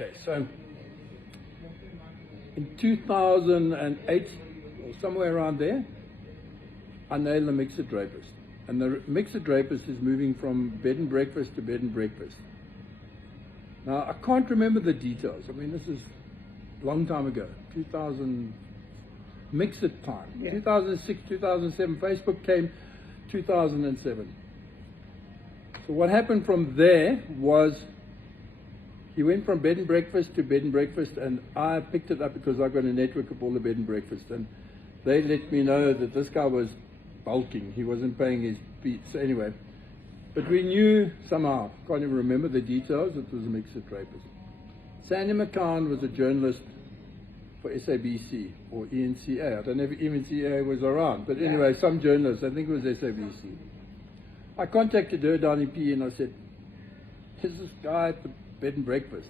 Okay, so in 2008, or somewhere around there, I nailed the mxit rapist. And the mxit rapist is moving from bed and breakfast to bed and breakfast. Now, I can't remember the details. I mean, this is a long time ago, 2000, mxit time. Yeah. 2006, 2007, Facebook came 2007. So what happened from there was he went from bed and breakfast to bed and breakfast, and I picked it up because I've got a network of all the bed and breakfast, and they let me know that this guy was bulking. He wasn't paying his beats. So anyway, but we knew somehow, can't even remember the details, it was a mxit rapist. Sandy McCann was a journalist for SABC or ENCA. I don't know if ENCA was around, but anyway, some journalist, I think it was SABC. I contacted her down in PE and I said, here's this guy at the bed and breakfast.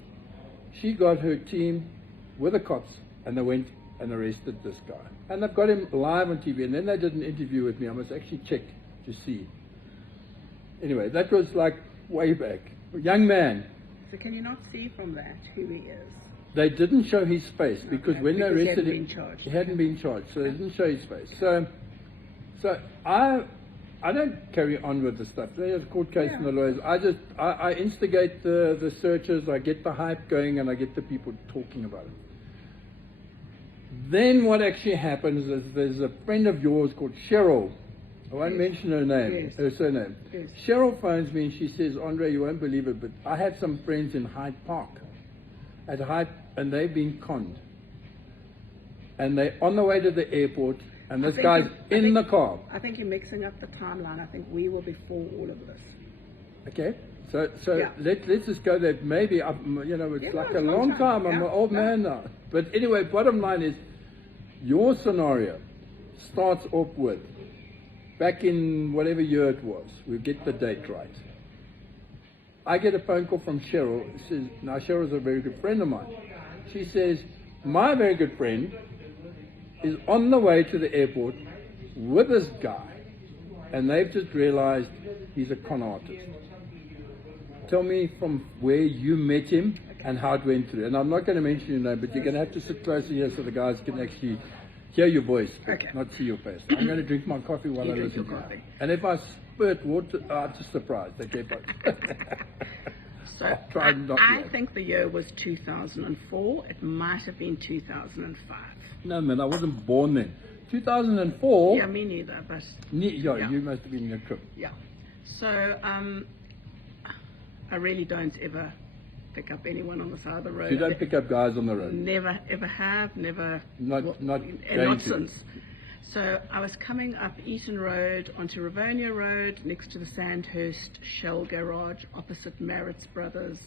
She got her team with the cops and they went and arrested this guy. And they've got him live on TV, and then they did an interview with me. I must actually check to see. Anyway, that was like way back. A young man. So can you not see from that who he is? They didn't show his face because when they arrested him, he hadn't been charged, so they didn't show his face. So I don't carry on with the stuff. There's a court case and the lawyers. I instigate the searches, I get the hype going, and I get the people talking about it. Then what actually happens is there's a friend of yours called Cheryl. I won't mention her name, her surname. Yes. Cheryl phones me and she says, Andre, you won't believe it, but I had some friends in Hyde Park, and they've been conned. And they're on the way to the airport, and this guy's in the car. I think you're mixing up the timeline. I think we were before all of this. Okay, so let's just go there. Maybe, it's like a long time. I'm an old man now. But anyway, bottom line is, your scenario starts off with, back in whatever year it was, we'll get the date right. I get a phone call from Cheryl. Says, now Cheryl's a very good friend of mine. She says, my very good friend is on the way to the airport with this guy, and they've just realized he's a con artist. Tell me from where you met him and how it went through. And I'm not going to mention your name, but you're going to have to sit closer here so the guys can actually hear your voice, not see your face. I'm going to drink my coffee while I listen to you. And if I spurt water, I'm just surprised. Okay, but so I think the year was 2004. It might have been 2005. No, man, I wasn't born then. 2004. Yeah, me neither. But you must have been in a trip. Yeah. So I really don't ever pick up anyone on the side of the road. You don't pick up guys on the road? Never, ever have, never. Not since. So I was coming up Eaton Road onto Rivonia Road next to the Sandhurst Shell Garage opposite St David's Maritz Brothers.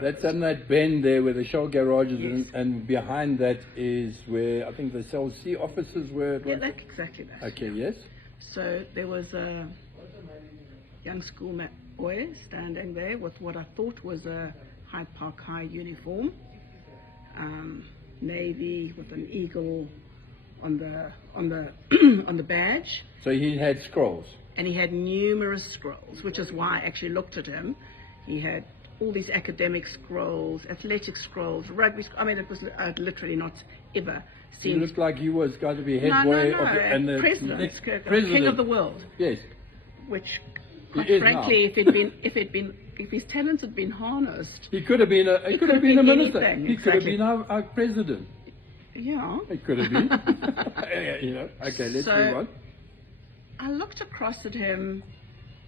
That's on that bend there where the Shell Garage is, and behind that is where I think the Cell C offices were. Yeah, that's exactly that. Okay, yes. So there was a young schoolboy standing there with what I thought was a Hyde Park High uniform, navy with an eagle on the on the badge. So he had scrolls. And he had numerous scrolls, which is why I actually looked at him. He had all these academic scrolls, athletic scrolls, rugby scrolls. I mean, it was literally not ever seen. He looked like he was going to be head boy of the president, king of the world. Yes. Which, quite frankly, if his talents had been harnessed, he could have been a minister. Anything. He could have been our president. Yeah. It could have been. Okay, let's move on. I looked across at him,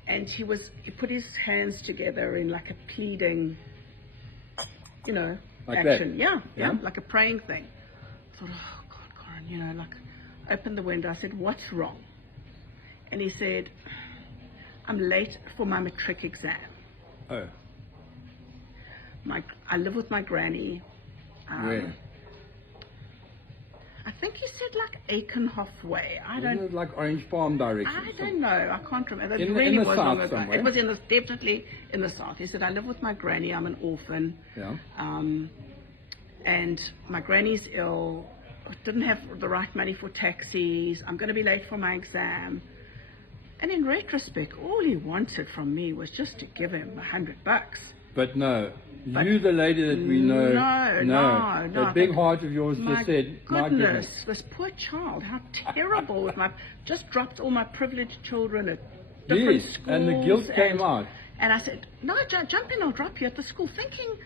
and he put his hands together in like a pleading, like That. action. Yeah, like a praying thing. I thought, oh God, Corin, opened the window. I said, what's wrong? And he said, I'm late for my matric exam. Oh. I live with my granny. Where? I think he said like Aikenhoff Way. Wasn't it like Orange Palm direction? I don't know. I can't remember. It really was south long ago. somewhere? It was definitely in the south. He said, I live with my granny. I'm an orphan. Yeah. And my granny's ill. Didn't have the right money for taxis. I'm going to be late for my exam. And in retrospect, all he wanted from me was just to give him $100. But no, You, the lady that we know. No. That big heart of yours just said, my goodness. This poor child, how terrible. With just dropped all my privileged children at different schools. And the guilt came out. And I said, no, jump in, I'll drop you at the school. Thinking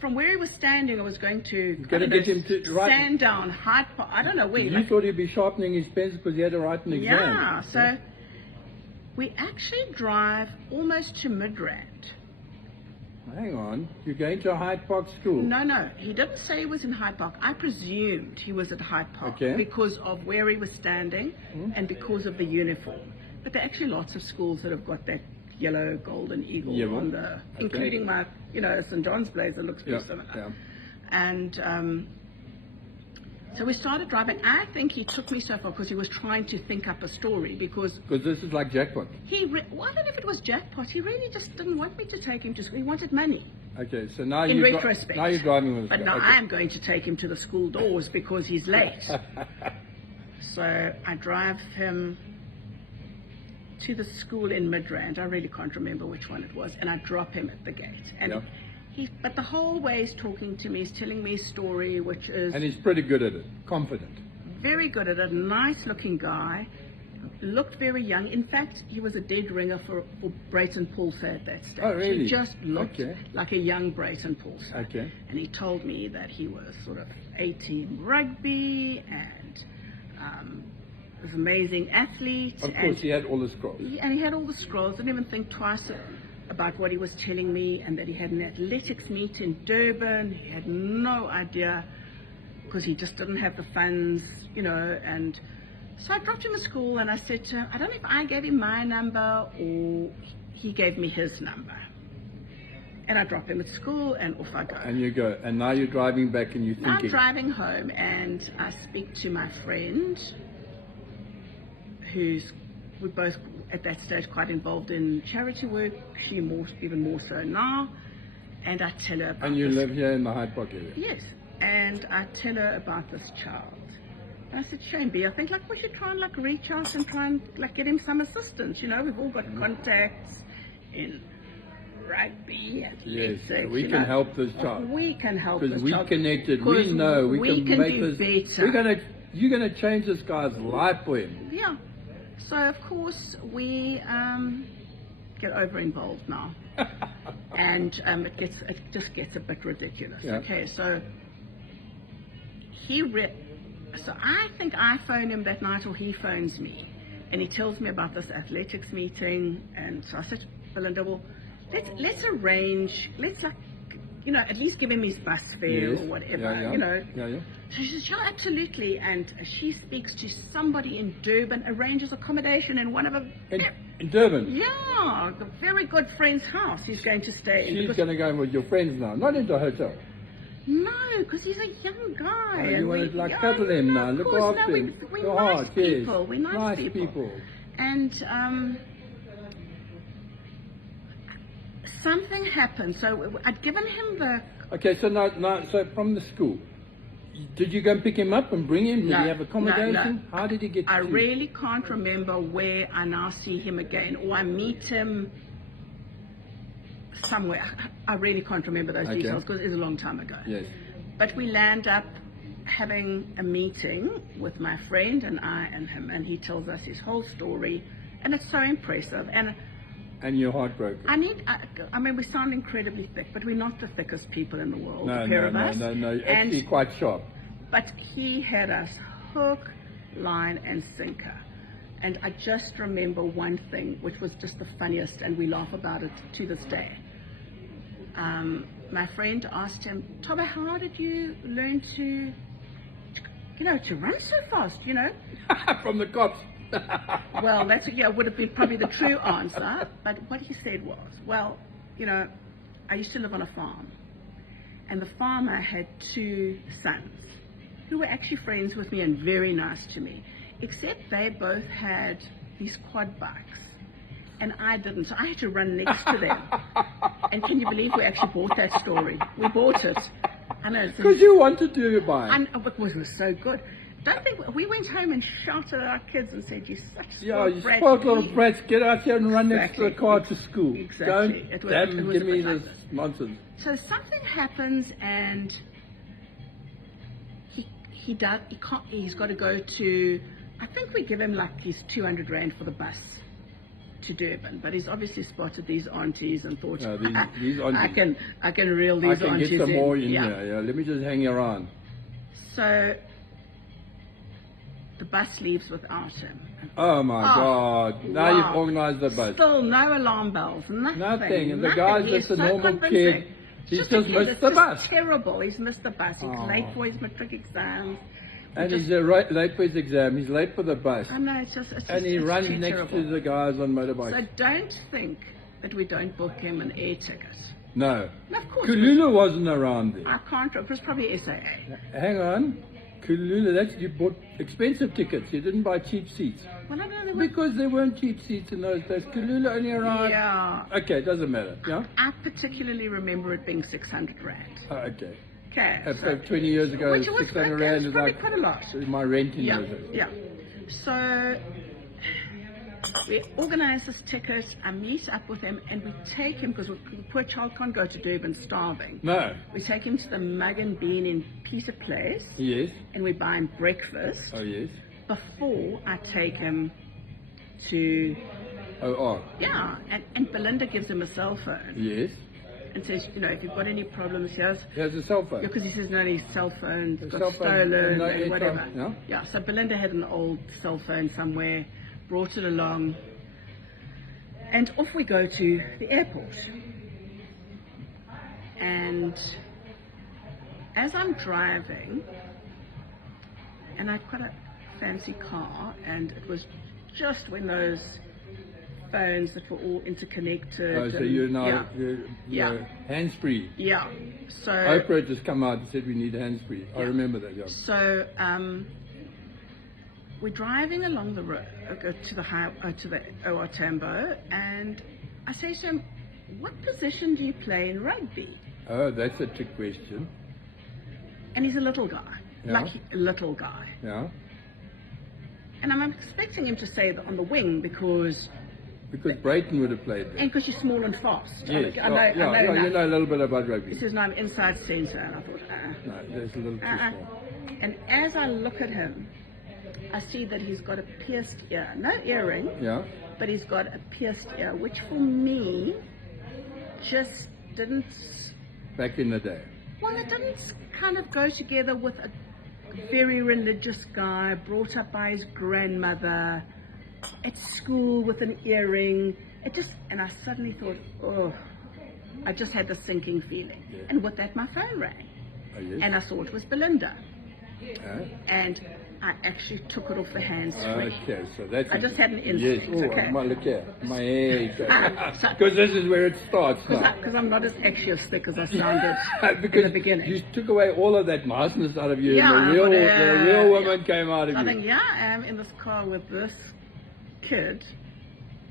from where he was standing, I was going to get him to stand down, Hyde Park. I don't know where. You thought he'd be sharpening his pencil because he had to write an exam. Yeah, so we actually drive almost to Midrand. Hang on, you're going to a Hyde Park school? No, he didn't say he was in Hyde Park. I presumed he was at Hyde Park because of where he was standing and because of the uniform. But there are actually lots of schools that have got that yellow golden eagle on the, including my, St. John's blazer looks pretty similar. Yeah. And so we started driving. I think he took me so far because he was trying to think up a story because this is like jackpot. I don't know if it was jackpot. He really just didn't want me to take him to school. He wanted money. Okay, so now in retrospect, now you're driving with. But now I am going to take him to the school doors because he's late. So I drive him to the school in Midrand. I really can't remember which one it was, and I drop him at the gate. And but the whole way he's talking to me, he's telling me a story, which is... And he's pretty good at it, confident. Very good at it, nice-looking guy, looked very young. In fact, he was a dead ringer for Brayton Pulsar at that stage. Oh, really? He just looked like a young Brayton Pulsar. Okay. And he told me that he was sort of 18 rugby and was an amazing athlete. Of course, he had all the scrolls. And he had all the scrolls. Didn't even think twice about what he was telling me, and that he had an athletics meet in Durban. He had no idea because he just didn't have the funds, and so I dropped him at school and I said to him, I don't know if I gave him my number or he gave me his number. And I drop him at school and off I go. And you go, and now you're driving back and you're thinking. I'm driving home and I speak to my friend we're both at that stage quite involved in charity work, she even more so now, and I tell her about And you live here in the Hyde Park area? Yes, and I tell her about this child. And I said, Shane B, I think we should try and reach out and try and get him some assistance. We've all got contacts in rugby, athletics. Yes, we can help this child. We can help this child. Because we connected, we know, we can make do this better. You're going to change this guy's life for him. Yeah. So, of course, we get over-involved now. And it just gets a bit ridiculous. Yeah. Okay, so so I think I phone him that night or he phones me. And he tells me about this athletics meeting. And so I said, Belinda, well, let's arrange, at least give him his bus fare or whatever, Yeah. So she says, yeah, absolutely. And she speaks to somebody in Durban, arranges accommodation in one of them. In Durban? Yeah, a very good friend's house he's going to stay in. She's going to go in with your friends now, not into a hotel. No, because he's a young guy. Oh, you want to cuddle him now, look after him. We're nice people. We're nice people. And something happened. So I'd given him the... Okay, so now, so from the school, did you go and pick him up and bring him? Did he have accommodation? No. How did he get to I really can't remember where I now see him again, or I meet him somewhere. I really can't remember those details because it's a long time ago. Yes. But we land up having a meeting with my friend and I and him, and he tells us his whole story, and it's so impressive. And you're heartbroken. I mean, we sound incredibly thick, but we're not the thickest people in the world, No, the pair of us. No, actually quite sharp. But he had us hook, line, and sinker. And I just remember one thing, which was just the funniest, and we laugh about it to this day. My friend asked him, Thabo, how did you learn to run so fast, From the cops. Well, would have been probably the true answer. But what he said was, well, I used to live on a farm. And the farmer had 2 sons who were actually friends with me and very nice to me. Except they both had these quad bikes. And I didn't. So I had to run next to them. And can you believe we actually bought that story? We bought it. I know. Because you wanted to buy it. It wasn't so good. don't think we went home and shouted at our kids and said, "You such Yeah, you brats, spoiled little please." brats, get out here and run next to the car to school. Exactly. It Don't was- damn it was give a me bit like this this. nonsense. So something happens, and he does. He can't. He's got to go to. I think we give him like his 200 rand for the bus to Durban, but he's obviously spotted these aunties and thought, No, these aunties. I can reel I these can aunties get some more in yeah. here. Yeah, let me just hang around. So the bus leaves without him. Oh my God! Now wow. you've organised the bus. Still no alarm bells, nothing. And the guy's He's just a so normal convincing. kid. He's Just just a kid. missed It's the just bus. terrible. He's missed the bus. He's Oh. late for his matric exams. And Just- he's late for his exam. He's late for the bus. I know, it's just And he it's runs too next terrible. to the guys on motorbikes. So don't think that we don't book him an air ticket. No. No, of course. Kulula wasn't around there. I can't. It was probably SAA. Hang on. Kulula, you bought expensive tickets. You didn't buy cheap seats. Well, I don't know. Because there weren't cheap seats in those days. Kulula only arrived. Yeah. Okay, it doesn't matter. Yeah? I particularly remember it being 600 rand. Oh, okay. Okay. So 20 years ago, Which was 600 okay, rand it's is probably like quite a lot. my rent in Yeah, those days. yeah. So we organise this ticket, I meet up with him, and we take him, because the poor child can't go to Durban starving. No. We take him to the Mug and Bean in Peter Place, Yes. and we buy him breakfast Oh, yes. before I take him to, Oh. yeah, and Belinda gives him a cell phone Yes. and says, you know, if you've got any problems, here's, He has a cell phone. because he says no, his cell phone's The got cell phone, stolen no and airtime, whatever. yeah? Yeah, so Belinda had an old cell phone somewhere, brought it along, and off we go to the airport. And as I'm driving, and I've got a fancy car, and it was just when those phones that were all interconnected. Oh, so and- you're now yeah, you're Yeah. hands-free. yeah. So Oprah just come out and said we need hands-free. I remember that, yeah. So we're driving along the road to the OR Tambo, and I say to him, "What position do you play in rugby?" Oh, that's a trick question. And he's a little guy, Yeah. a little guy, Yeah. and I'm expecting him to say that on the wing because Brayton would have played there. because you're small and fast. Yes. I know yeah, enough. you know a little bit about He rugby. says, "No, I'm inside centre," and I thought, No, that's a little too Uh-uh. small. And as I look at him, I see that he's got a pierced ear, no earring. Yeah. But he's got a pierced ear, which for me just didn't, Back in the day. well, it didn't kind of go together with a very religious guy brought up by his grandmother at school with an earring. It just, and I suddenly thought, oh, I just had the sinking feeling. Yeah. And with that, my phone rang. Oh, yes. And I saw it was Belinda. Huh? And I actually took it off the hands free. Okay, so that's... I just had an Yes, instinct, oh, okay. my, look here. My hair. So- Because this is where it starts now. Because I'm not as actually as thick as I sounded Because in the beginning. you took away all of that niceness out of you, Yeah, and the but, real woman came out of I you. think, yeah, I am in this car with this kid,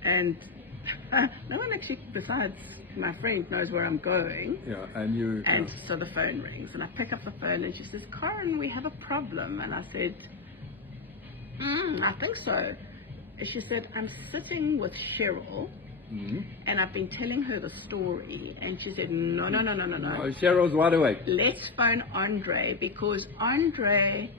and no one actually, besides my friend, knows where I'm going. Yeah, and you... And so the phone rings, and I pick up the phone, and she says, "Corin, we have a problem." And I said, I think so. And she said, "I'm sitting with Cheryl, and I've been telling her the story." And she said, no. Oh, Cheryl's wide awake. Let's phone Andre, because Andre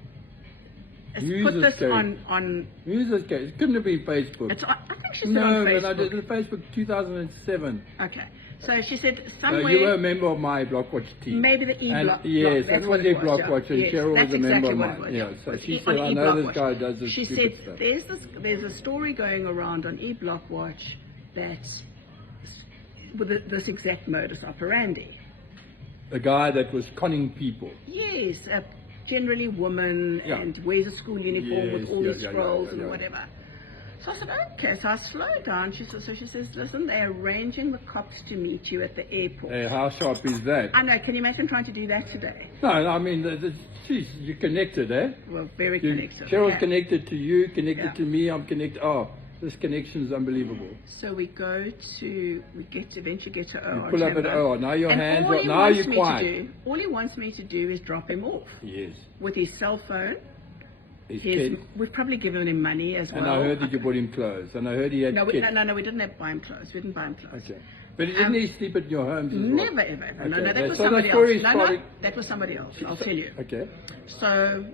has Who's put this this guy? on Who's this case? It couldn't have been Facebook. it's, I think she said No, on but I Facebook. did it on Facebook 2007. Okay. So she said You somewhere, were a member of my Blockwatch team. maybe the e-block. And, yes, that's that what was it a Blockwatch, and yes, Cheryl that's was a member exactly of what mine. it was, Yeah, so It she was said, I know this e-Blockwatch. guy does this She stupid said, stuff. there's a story going around on e-Blockwatch that with this exact modus operandi. The guy that was conning people. Yes, generally woman, Yeah. and wears a school uniform with Yes, all yeah, these yeah, scrolls yeah, and yeah. whatever. So I said, okay. So I slowed down. She says, "Listen, they're arranging the cops to meet you at the airport." Hey, how sharp is that? I know. Can you imagine trying to do that today? No, I mean, geez, you're connected, eh? Well, very You, connected. Cheryl's okay. connected to you, connected Yeah. to me, I'm connected. Oh, this connection is unbelievable. So we eventually get to You OR pull up at Tambo. now your And hands all are, he now wants you're me quiet. to do, all he wants me to do is drop him off Yes. with his cell phone His kids? We've probably given him money as well. And I heard that you bought him clothes. And I heard he had kids. No, we didn't buy him clothes. We didn't buy him clothes. Okay. But didn't he sleep at your homes as well? Never, ever. Okay. No, that was so somebody else. No, that was somebody else. I'll tell you. Okay. So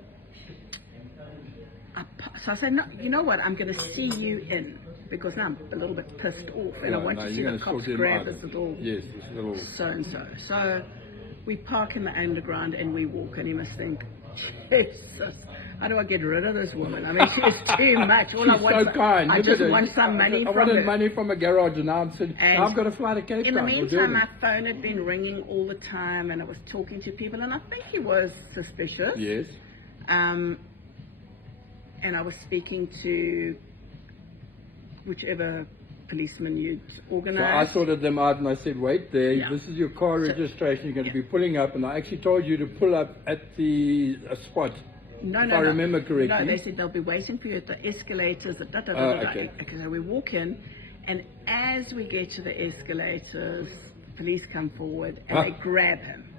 I said, no, you know what? I'm going to see you in. Because now I'm a little bit pissed off. And I want to see the cops grab this little so-and-so. So we park in the underground and we walk. And you must think, Jesus, how do I get rid of this woman? I mean, she's too much. All I want so kind. I just want some money from her. I wanted money from a garage, and now I'm saying, I've got to fly to Cape Town. In the meantime, my phone had been ringing all the time, and I was talking to people, and I think he was suspicious. Yes. And I was speaking to whichever policeman you'd organised. So I sorted them out, and I said, wait there, this is your car registration. You're going to be pulling up, and I actually told you to pull up at the spot. No, if I remember correctly. No, they said they'll be waiting for you at the escalators. Okay. Okay, so we walk in, and as we get to the escalators, police come forward and they grab him.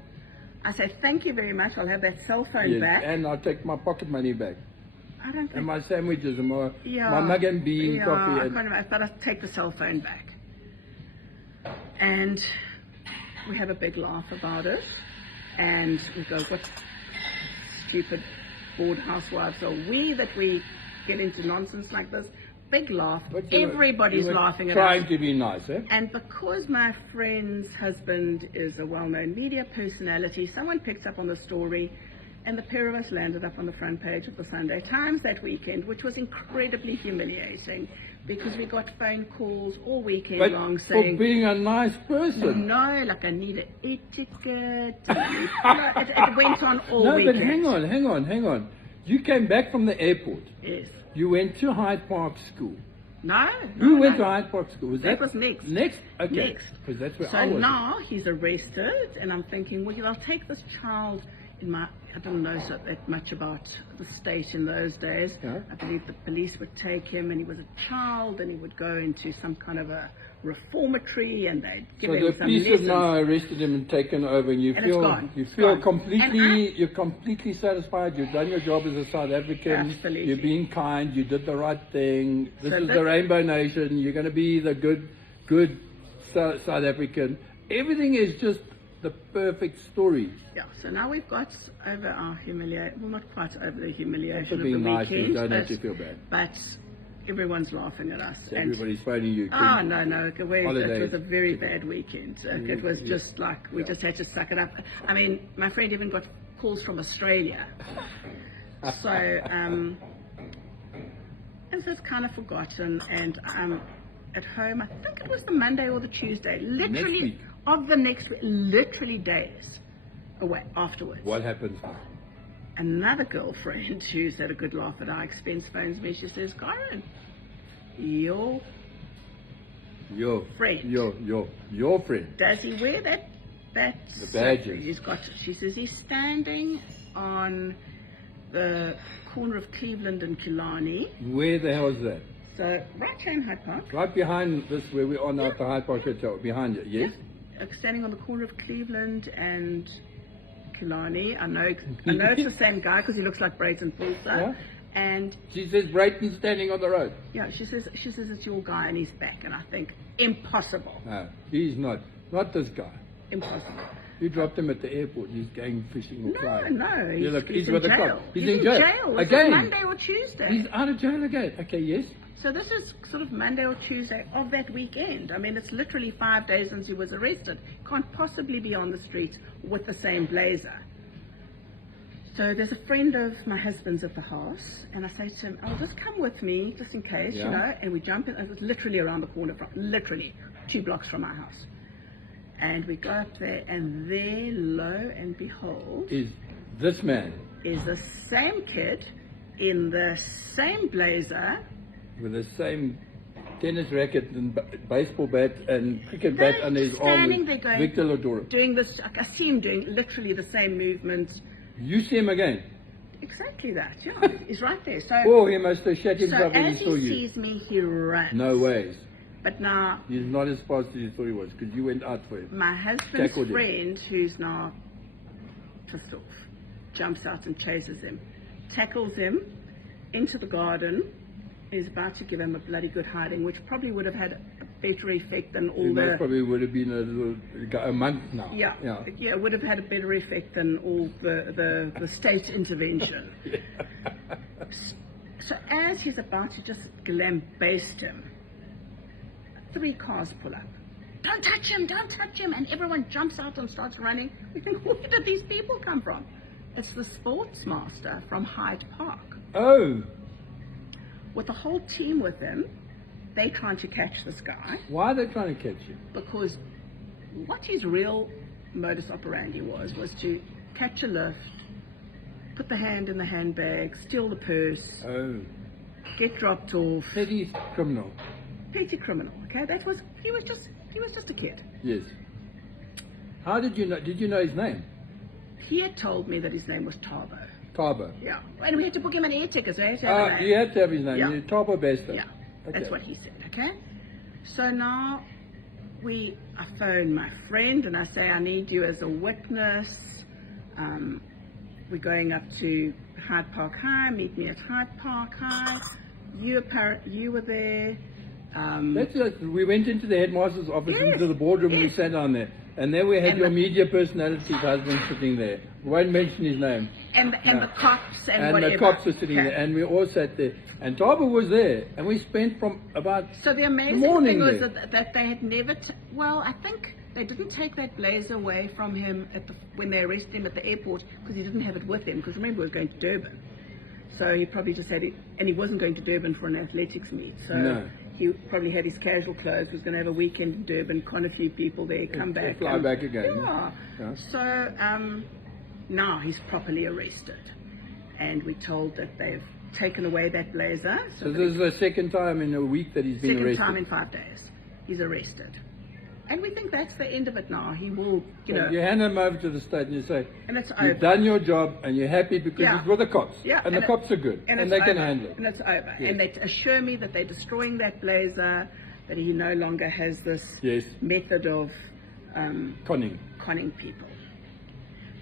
I say, thank you very much. I'll have that cell phone back. And I'll take my pocket money back. I don't think. And my sandwiches and my mug and bean coffee. I thought I'd take the cell phone back. And we have a big laugh about it. And we go, what stupid bored housewives are we that we get into nonsense like this? Big laugh. Everybody's laughing at us. Trying to be nice, eh? And because my friend's husband is a well-known media personality, someone picked up on the story, and the pair of us landed up on the front page of the Sunday Times that weekend, which was incredibly humiliating because we got phone calls all weekend long saying... for being a nice person. No, like I need an e-ticket. It went on all weekend. No, but hang on. You came back from the airport. Yes. You went to Hyde Park School. No. You went to Hyde Park School. That was next. Next? Okay. Next. Because that's where so I was. So now he's arrested, and I'm thinking, well, I'll take this child in my... I don't know that much about the state in those days. Yeah. I believe the police would take him, and he was a child, and he would go into some kind of a reformatory, and they'd give him some lessons. So the police have now arrested him and taken over, and you feel completely, you're completely satisfied. You've done your job as a South African. Absolutely. You're being kind. You did the right thing. This is the Rainbow Nation. You're going to be the good South African. Everything is just the perfect story. Yeah, so now we've got over our humiliation, well, not quite over the humiliation of the nice, weekend. You don't have to feel bad. But everyone's laughing at us. Everybody's phoning you. No, it was a very bad weekend. It was just like, we just had to suck it up. I mean, my friend even got calls from Australia. So, and so it's kind of forgotten, and at home, I think it was the Monday or the Tuesday, literally of the next week, literally days away afterwards. What happens? Another girlfriend who's had a good laugh at our expense phones me. She says, Karen, your friend. Your friend. Does he wear that the badges? She says he's standing on the corner of Cleveland and Killarney. Where the hell is that? So right here in Hyde Park. Right behind this, where we are now at the Hyde Park Hotel. Behind it, yes? Yeah. Standing on the corner of Cleveland and Killarney. I know it's the same guy because he looks like Brayton Pulser. Yeah. And she says Brayton's standing on the road. Yeah, she says it's your guy and he's back, and I think impossible. No, he's not this guy. Impossible. You dropped him at the airport. He's going fishing or flying. No, he's with in jail. He's in jail again. Monday or Tuesday. He's out of jail again. Okay, yes. So this is sort of Monday or Tuesday of that weekend. I mean, it's literally 5 days since he was arrested. Can't possibly be on the street with the same blazer. So there's a friend of my husband's at the house, and I say to him, "Oh, just come with me, just in case, you know." And we jump in. It was literally around the corner, literally 2 blocks from our house. And we go up there, and there, lo and behold, is this man. Is the same kid in the same blazer. With the same tennis racket and baseball bat and cricket bat under his arm. Victor Ladora. Doing this, I see him doing literally the same movements. You see him again? Exactly that, yeah. He's right there. So, he must have shut himself when he saw you. So as he sees me, he runs. No ways. But now... He's not as fast as you thought he was, because you went out for him. My husband's friend, who's now pissed off, jumps out and chases him, tackles him, into the garden. He's about to give him a bloody good hiding, which probably would have had a better effect than all the... probably would have been a month now. Yeah, it would have had a better effect than all the state intervention. So as he's about to just lambaste him, 3 cars pull up. Don't touch him, don't touch him. And everyone jumps out and starts running. We think, where did these people come from? It's the sports master from Hyde Park. Oh. With the whole team with him, they're trying to catch this guy. Why are they trying to catch him? Because what his real modus operandi was to catch a lift, put the hand in the handbag, steal the purse, get dropped off. Petty criminal. Petty criminal, okay? He was just a kid. Yes. How did you know? Did you know his name? He had told me that his name was Thabo. Thabo. Yeah. And we had to book him an air ticket, so you had to have his name. Yeah. Thabo Bester. Yeah. Okay. That's what he said, okay? So now I phone my friend and I say, I need you as a witness. We're going up to Hyde Park High, meet me at Hyde Park High. You were there. That's it. We went into the headmaster's office, into the boardroom, and we sat down there. And there we had your media personality husband sitting there. We won't mention his name. And the cops and whatever. And the cops were sitting there, and we all sat there. And Thabo was there, and we spent from about So the amazing thing was that they had never, I think they didn't take that blazer away from him when they arrested him at the airport because he didn't have it with him, because remember, he was going to Durban. So he probably just had it, and he wasn't going to Durban for an athletics meet. So he probably had his casual clothes, was going to have a weekend in Durban, con a few people there, come back. Fly back again. Yeah. So now he's properly arrested. And we're told that they've taken away that blazer. So this is the second time in a week that he's been arrested? Second time in 5 days. He's arrested. And we think that's the end of it now. He will, you hand him over to the state and you say, and it's you've done your job and you're happy because he's with the cops. Yeah. And the cops are good. And they can handle it. And it's over. Yes. And they assure me that they're destroying that blazer, that he no longer has this method of conning people.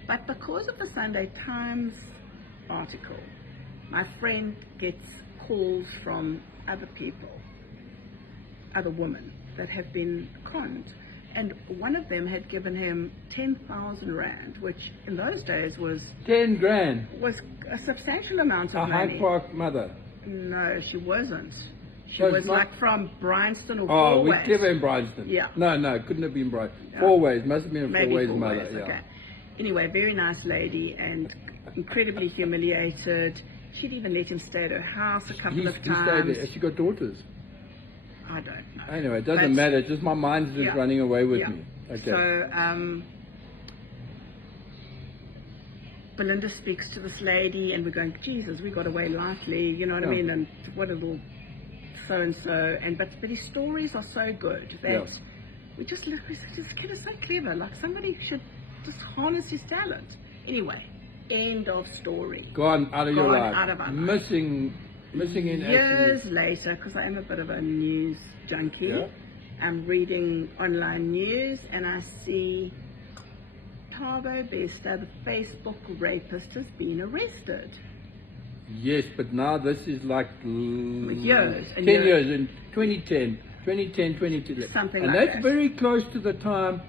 But because of the Sunday Times article, my friend gets calls from other people, other women, that have been conned. And one of them had given him 10,000 rand, which in those days was... 10 grand? Was a substantial amount of money. A Hyde Park mother? No, she wasn't. She was like from Bryanston or Four Ways. Oh, we give her in Bryanston. Yeah. No, couldn't have been Bryanston. Yeah. 4 Ways, must have been a 4 Ways mother. Okay. Anyway, very nice lady and incredibly humiliated. She'd even let him stay at her house a couple of times. He stayed there. She got daughters? I don't know. Anyway, it doesn't matter. Just my mind's just running away with me. Okay. So, Belinda speaks to this lady, and we're going, Jesus, we got away lightly, you know what I mean? And what a little so-and-so. But his stories are so good that we just look, this kid is so clever. Like, somebody should just harness his talent. Anyway, end of story. Gone out of your life. Out of our life. Missing in years later, because I am a bit of a news junkie, I'm reading online news and I see Thabo Bester, the Facebook rapist, has been arrested. Yes, but now this is like years. 10 years in 2010, 2010. Something and like that. that's very close to the time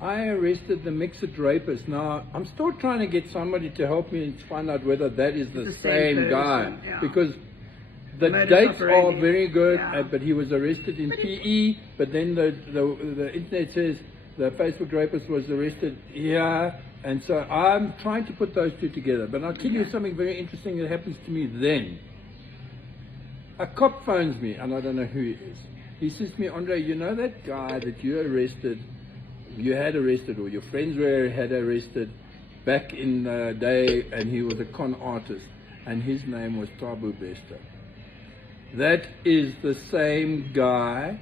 I arrested the mxit rapist. Now, I'm still trying to get somebody to help me find out whether that is the same guy. Because the dates are very good, but he was arrested in PE, but then the internet says the Facebook rapist was arrested here, and so I'm trying to put those two together. But I'll tell you something very interesting that happens to me then. A cop phones me, and I don't know who he is. He says to me, Andre, you know that guy that you had arrested, or your friends had arrested back in the day, and he was a con artist, and his name was Thabo Bester. That is the same guy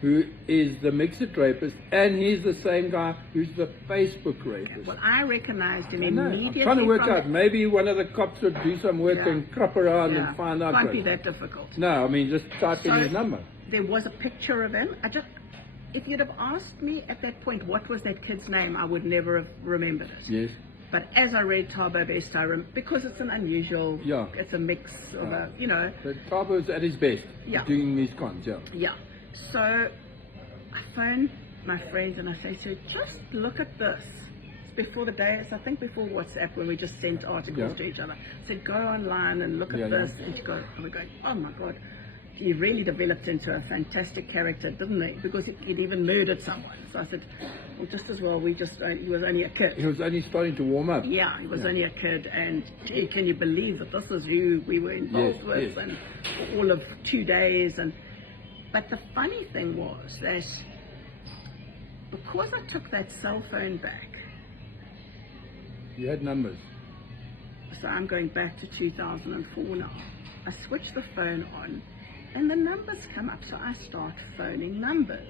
who is the mxit rapist, and he's the same guy who's the Facebook rapist. Well, I recognized him immediately. I'm trying to work out. Maybe one of the cops would do some work and crop around and find out. Can't be that difficult. No, I mean, just type in his number. There was a picture of him. If you'd have asked me at that point what was that kid's name, I would never have remembered it. Yes. But as I read Thabo Bester, because it's an unusual, Yeah. it's a mix of a, you know. But Thabo's at his best doing these cons, Yeah. So I phone my friends and I say, so just look at this. It's before the days, I think before WhatsApp, when we just sent articles to each other. I said, go online and look at this. And we're going, oh my God. He really developed into a fantastic character, didn't he? Because he'd even murdered someone. So I said, well, just as well, he was only a kid. He was only starting to warm up. Yeah, he was only a kid. And gee, can you believe that this is who we were involved with? And all of 2 days. But the funny thing was that because I took that cell phone back, You had numbers. so I'm going back to 2004 now. I switch the phone on and the numbers come up, so I start phoning numbers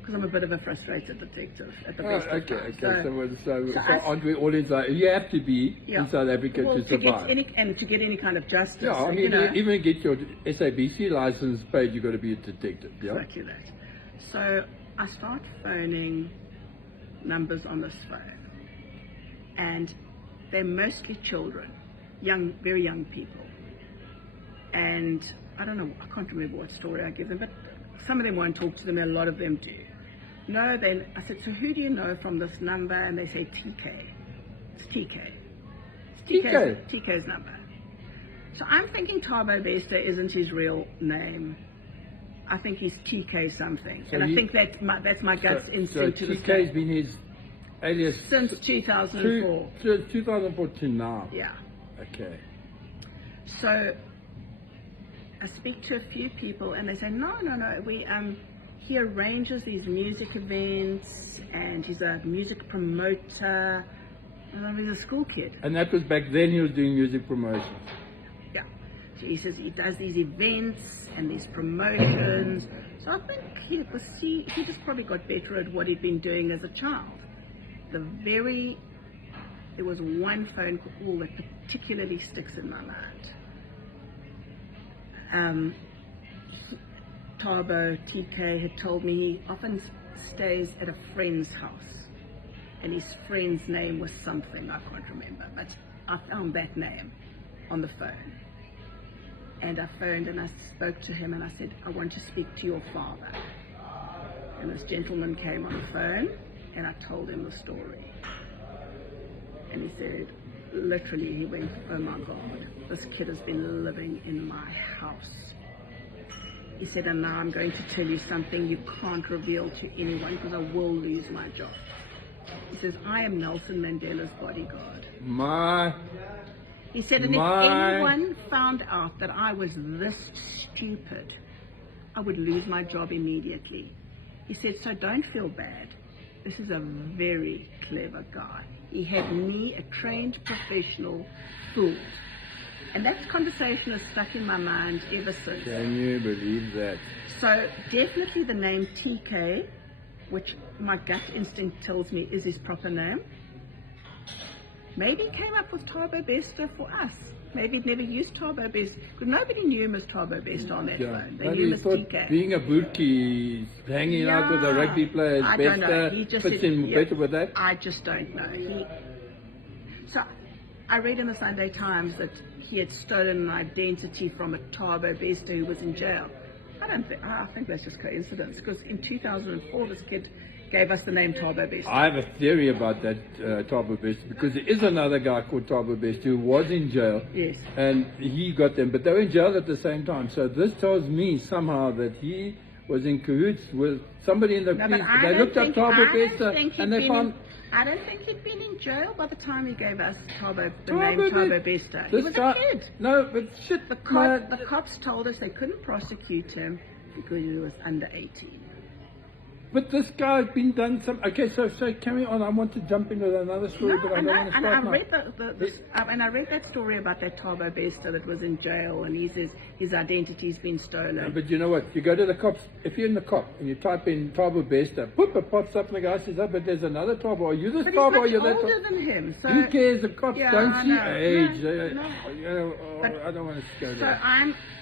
because I'm a bit of a frustrated detective at the best of times. So aren't we all in South? You have to be in South Africa to survive. To get any kind of justice. Yeah, I mean, even get your SABC license paid, you've got to be a detective. Yeah? Exactly that. So I start phoning numbers on this phone, and they're mostly children, very young people. And I don't know, I can't remember what story I give them, but some of them won't talk to them, a lot of them do. No, then I said, so who do you know from this number? And they say TK. It's TK. It's TK's number. So I'm thinking Thabo Bester isn't his real name. I think he's TK something. So and I think that's my gut's instinct to this TK's day. been his alias Since 2004. 2004 to now. Yeah. Okay. So I speak to a few people and they say, no, he arranges these music events and he's a music promoter. And he's a school kid. And that was back then he was doing music promotions. Yeah. So he says he does these events and these promotions. So I think he just probably got better at what he'd been doing as a child. There was one phone call that particularly sticks in my mind. Thabo, TK, had told me he often stays at a friend's house, and his friend's name was something I can't remember, but I found that name on the phone. And I phoned and I spoke to him and I said, I want to speak to your father. And this gentleman came on the phone and I told him the story. And he said, literally, he went, oh my God, this kid has been living in my house. He said, and now I'm going to tell you something you can't reveal to anyone because I will lose my job. He says, I am Nelson Mandela's bodyguard. He said, and if anyone found out that I was this stupid, I would lose my job immediately. He said, so don't feel bad. This is a very clever guy. He had me, a trained professional, fooled. And that conversation has stuck in my mind ever since. Can you believe that? So definitely the name TK, which my gut instinct tells me is his proper name. Maybe he came up with Thabo Bester for us. Maybe he'd never used Thabo Bester, because nobody knew him as Thabo Bester on that phone. They knew him as TK. Being a bookie, hanging out with the rugby players, Bester fits in better with that? I just don't know. So I read in the Sunday Times that he had stolen an identity from a Thabo Bester who was in jail. I think that's just coincidence, because in 2004 this kid gave us the name Thabo Bester. I have a theory about that Thabo Bester, because there is another guy called Thabo Bester who was in jail. Yes. And he got them, but they were in jail at the same time. So this tells me somehow that he was in cahoots with somebody in the police. They looked up Thabo Bester and they found... I don't think he'd been in jail by the time he gave us the name Thabo Bester. He was a kid. No, but shit. The cops told us they couldn't prosecute him because he was under 18. But this guy's been done some... Okay, so carry on. I want to jump into another story, but I don't want to start now. I read that story about that Thabo Bester that was in jail, and he says his identity's been stolen. No, but you know what? You go to the cops. If you're in the cop and you type in Thabo Bester, it pops up and the guy says, oh, but there's another Thabo. Are you this Thabo or you're that Thabo? He's much older than him. So who cares? The cops don't see age. I don't want to go there. So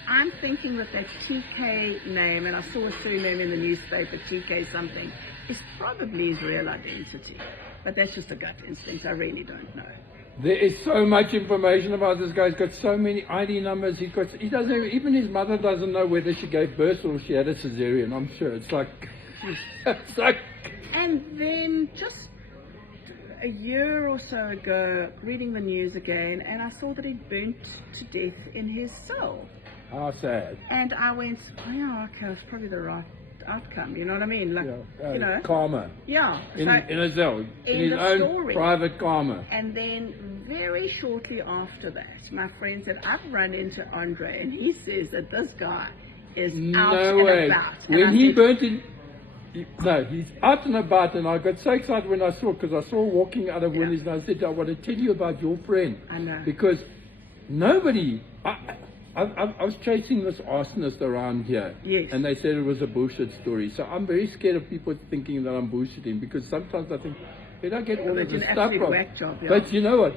I'm thinking that TK name, and I saw a surname in the newspaper, TK something, is probably his real identity. But that's just a gut instinct. I really don't know. There is so much information about this guy. He's got so many ID numbers. He doesn't even his mother doesn't know whether she gave birth or she had a cesarean. I'm sure it's like, it's like. And then just a year or so ago, reading the news again, and I saw that he'd burnt to death in his cell. How sad. And I went, oh yeah, okay, it's probably the right outcome. You know what I mean? Like, you know, karma. Yeah. In So, a cell, in his own story. private karma. And then very shortly after that, my friend said, I've run into Andre, and he says that this guy is out and about. And When I he said, burnt in, no, he's out and about, and I got so excited when I saw, because I saw walking out of Winnie's, and I said, I want to tell you about your friend. I know. Because nobody, I was chasing this arsonist around here, Yes. and they said it was a bullshit story. So I'm very scared of people thinking that I'm bullshitting, because sometimes I think, did I get all of this stuff wrong? Whack job, yeah. But you know what?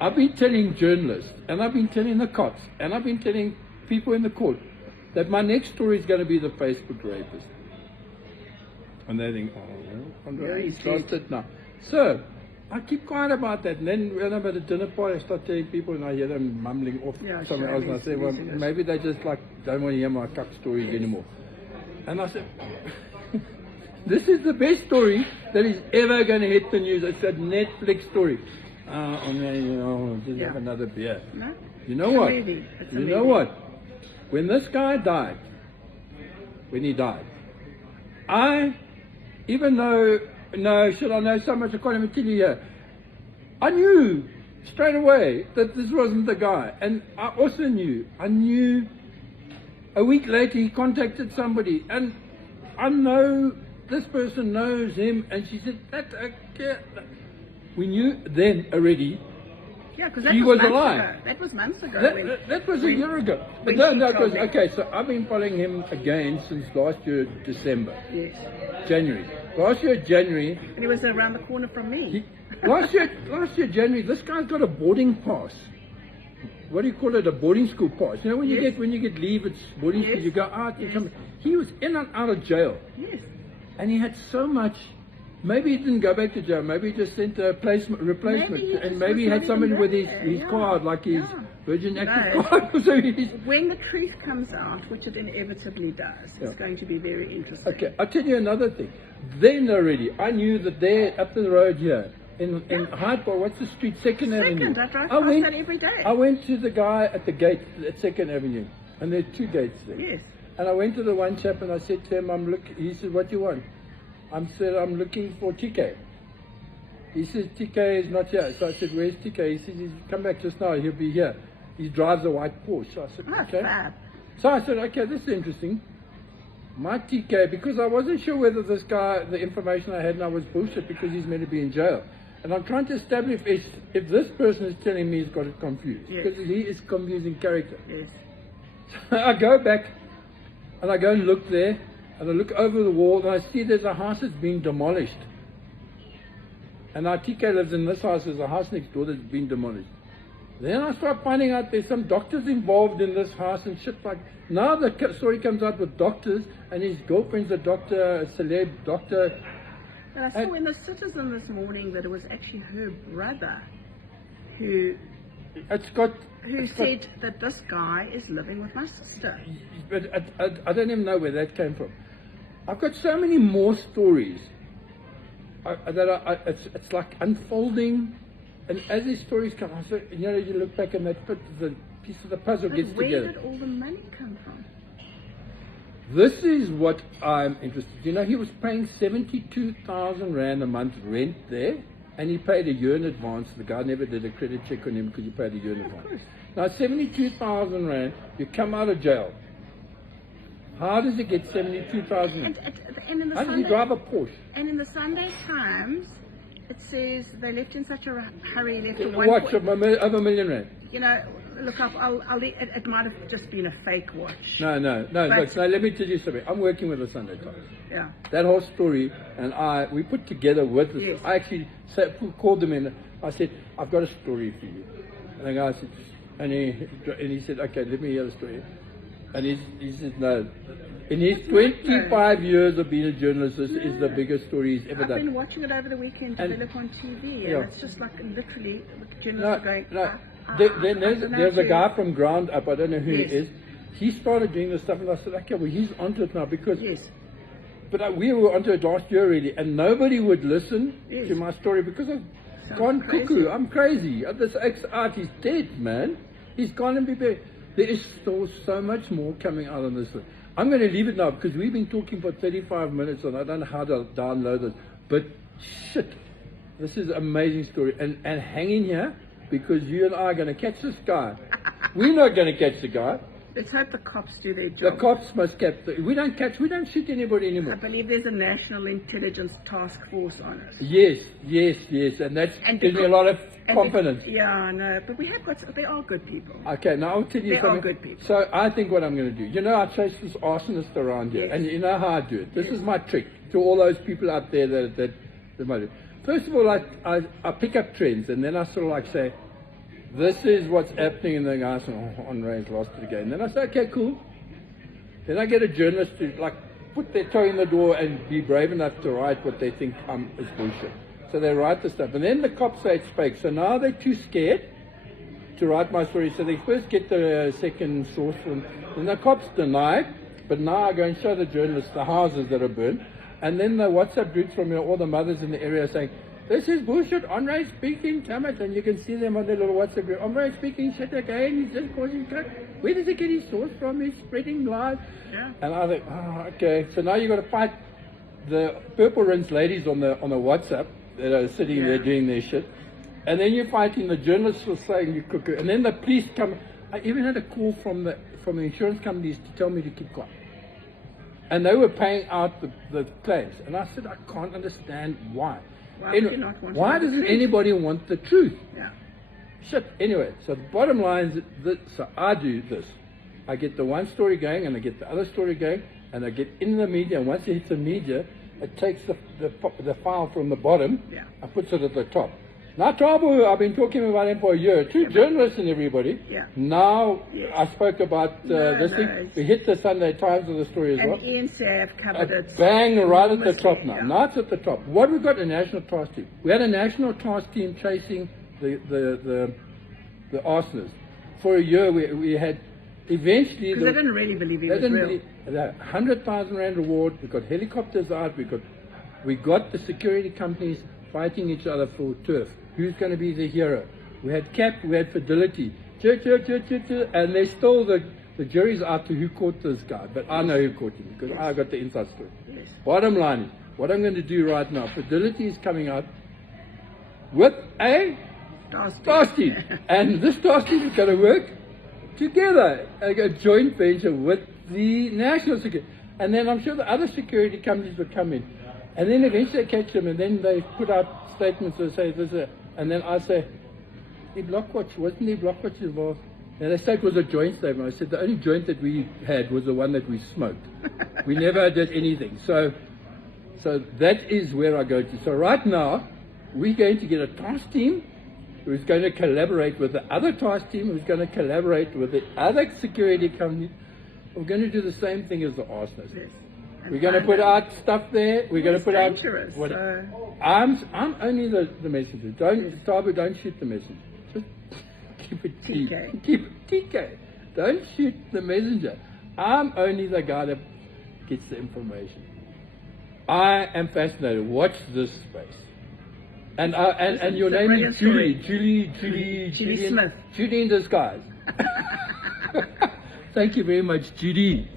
I've been telling journalists, and I've been telling the cops, and I've been telling people in the court that my next story is going to be the Facebook rapist. And they think, oh, well, Andre, he's lost it now. So, I keep quiet about that. And then when I'm at a dinner party, I start telling people, and I hear them mumbling off something else. And I say, well, maybe they just like don't want to hear my cuck stories anymore. And I said, this is the best story that is ever going to hit the news. It's a Netflix story. And then, you know, just have another beer. No? You know what? You know what? When this guy died, when he died, even though, no, should I know so much, I can't even tell you here. I knew straight away that this wasn't the guy. And I also knew a week later he contacted somebody. And I know this person knows him. And she said, we knew then already. Yeah, because that he was was alive. Ago. That was months ago. That was a year ago. But no, because, okay, so I've been following him again since last year, December. Yes. January. Last year, January. And he was around the corner from me. Last year, January, this guy's got a boarding pass. What do you call it? A boarding school pass. You know, when you get leave, it's boarding school, you go out, you come. He was in and out of jail. Yes. And he had so much. Maybe he didn't go back to jail. Maybe he just sent a replacement. And maybe he had someone with his card, like his Virgin Active card. So when the truth comes out, which it inevitably does, it's going to be very interesting. Okay, I'll tell you another thing. Then already, I knew that there, up the road here, in Hyde Park, what's the street? Second Avenue. I drive past that every day. I went to the guy at the gate at 2nd Avenue, and there are 2 gates there. Yes. And I went to the one chap and I said to him, he said, what do you want? I said, I'm looking for TK. He said, TK is not here. So I said, where's TK? He said, he's come back just now, he'll be here. He drives a white Porsche. So I said, okay. Fab. So I said, okay, this is interesting. My TK, because I wasn't sure whether this guy, the information I had now was bullshit because he's meant to be in jail. And I'm trying to establish if this person is telling me he's got it confused. Yes. Because he is confusing character. Yes. So I go back and I go and look there. And I look over the wall and I see there's a house that's being demolished. And our TK lives in this house. There's a house next door that's been demolished. Then I start finding out there's some doctors involved in this house and shit like. Now the story comes out with doctors, and his girlfriend's a doctor, a celeb doctor. But I saw in the Citizen this morning that it was actually her brother who said that this guy is living with my sister. But I don't even know where that came from. I've got so many more stories it's like unfolding. And as these stories come, I say, you know, you look back and that the piece of the puzzle gets together. Where did all the money come from? This is what I'm interested in. You know, he was paying 72,000 Rand a month rent there, and he paid a year in advance. The guy never did a credit check on him because he paid a year in advance. Now, 72,000 Rand, you come out of jail. How does it get 72,000? How does he drive a Porsche? And in the Sunday Times, it says they left in such a hurry. Left for watch of over $1 million. You know, look up. It might have just been a fake watch. No. Look, let me tell you something. I'm working with the Sunday Times. Yeah. That whole story, and we put together with this. Yes. I actually called them in. I said, I've got a story for you. And the guy said, and he said, okay, let me hear the story. And he said, no, In his 25 years of being a journalist, this is the biggest story he's ever I've done. been watching it over the weekend develop on TV, and it's just like literally journalists are going. There's a guy from Ground Up, I don't know who he is. He started doing this stuff, and I said, okay, well, he's onto it now because. But we were onto it last year already, and nobody would listen to my story because I've gone cuckoo. I'm crazy. This ex-art, he's dead, man. He's gone and be buried. There is still so much more coming out on this. I'm going to leave it now because we've been talking for 35 minutes and I don't know how to download it. But shit, this is an amazing story. And hang in here because you and I are going to catch this guy. We're not going to catch the guy. Let's hope the cops do their job. The cops must catch. We don't shoot anybody anymore. I believe there's a National Intelligence Task Force on it. Yes. And that gives me a lot of confidence. I know. But they are good people. Okay, now I'll tell you something. They are good people. So I think what I'm going to do, you know, I chase this arsonist around here. And you know how I do it. This is my trick to all those people out there that might do. First of all, I pick up trends and then I sort of like say, this is what's happening, and the guy says, Andre's lost it again. Then I say, okay, cool. Then I get a journalist to like put their toe in the door and be brave enough to write what they think is bullshit. So they write the stuff. And then the cops say it's fake. So now they're too scared to write my story. So they first get the second source. And the cops deny it. But now I go and show the journalists the houses that are burnt. And then the WhatsApp groups from all the mothers in the area saying, this is bullshit. Andre's speaking Tamil, and you can see them on their little WhatsApp group. Andre's speaking shit again. He's just causing trouble. Where does he get his source from? He's spreading lies. And I think, okay. So now you've got to fight the purple rinse ladies on the WhatsApp that are sitting there doing their shit. And then you're fighting the journalists for saying you cuckoo. And then the police come. I even had a call from the insurance companies to tell me to keep quiet. And they were paying out the claims. And I said, I can't understand why. Why doesn't anybody want the truth? Shit. Anyway, so the bottom line is that so I do this. I get the one story going and I get the other story going and I get in the media. And once it hits the media, it takes the file from the bottom and puts it at the top. Now, Thabo, I've been talking about him for a year. Two journalists and everybody. Now, I spoke about this thing. We hit the Sunday Times with the story as well. And Ian Sav covered it. Bang, right at the top now. Now it's at the top. What we've got a national task team. We had a national task team chasing the arsonists. For a year, we had eventually... Because they didn't really believe he was real. 100,000 Rand reward. We got helicopters out. We got the security companies fighting each other for turf. Who's going to be the hero? We had CAP, we had Fidelity, and they stole the jury's out to who caught this guy. But I know who caught him because I got the inside story. Bottom line is, what I'm going to do right now, Fidelity is coming out with a task team. And this task team is going to work together, a joint venture with the national security. And then I'm sure the other security companies will come in. And then eventually they catch them, and then they put out statements that say this, and then I say, the Blockwatch, wasn't the Blockwatch involved? And they said it was a joint statement. I said the only joint that we had was the one that we smoked. We never did anything. So that is where I go to. So right now, we're going to get a task team who's going to collaborate with the other task team, who's going to collaborate with the other security company. We're going to do the same thing as the arsonists. We're going to put out stuff there. We're going to put out. I'm only the messenger. Thabo, don't shoot the messenger. Just keep it TK. Keep it TK. Don't shoot the messenger. I'm only the guy that gets the information. I am fascinated. Watch this space. And your name is Julie Smith. Judy in disguise. Thank you very much, Judy.